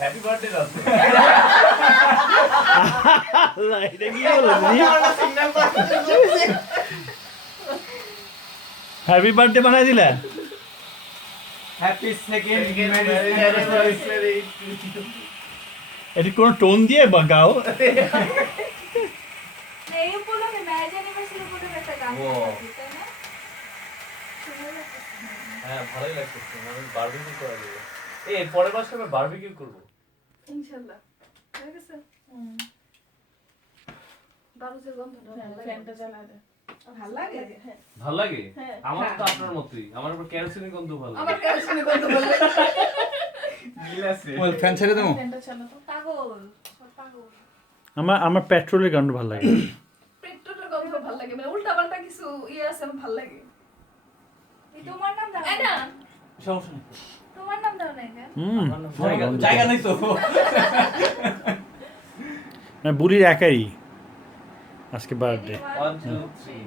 Happy birthday না আল্লাহ, এটা কি হলো দিদি? হ্যাপি বার্থডে বানাই দিলা? হ্যাপি সেকেন্ড এটি কোনো টোন দিয়ে গাও? এই উপলক্ষে ম্যারেজ অ্যানিভার্সারি উপলক্ষে একটা গান ও। আছে, তাই না? সুন্দর লাগতেছে। হ্যাঁ ভালোই লাগছে আমি বারবিকিউ করা যাবে এই পরের মাসে আমরা বারবিকিউ করবো ইনশাআল্লাহ হয়ে গেছে। বারুদের গন্ধটা ভালো লাগে। ফ্যানটা জ্বালা দে। ভালো লাগে? ভালো লাগে হ্যাঁ। আমার তো আপনার মতোই আমার উপর কেরোসিনের গন্ধ ভালো আমার লাগে কেরোসিনের গন্ধ ভালো লাগে। মিল আছে ফ্যান ছেড়ে দেবো? ফ্যানটা চালা তো। পাগল, সব পাগল। আমার পেট্রোলের গন্ধ ভালো লাগে। পেট্রোলের গন্ধ ভালো লাগে, মানে উল্টাপাল্টা কিছু ইয়ে আছে আমার ভালো লাগে। এই তোমার নাম দাও এই না, সমস্যা নেই তোমার নাম দাও না কেন জায়গা নেই তো বুড়ির একাই আজকে বার্থডে। 1 2 3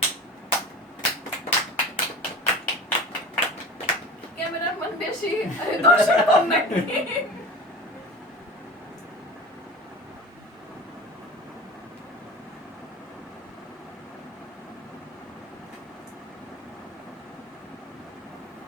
ক্যামেরাম্যান বেশি, দর্শক কম নাকি?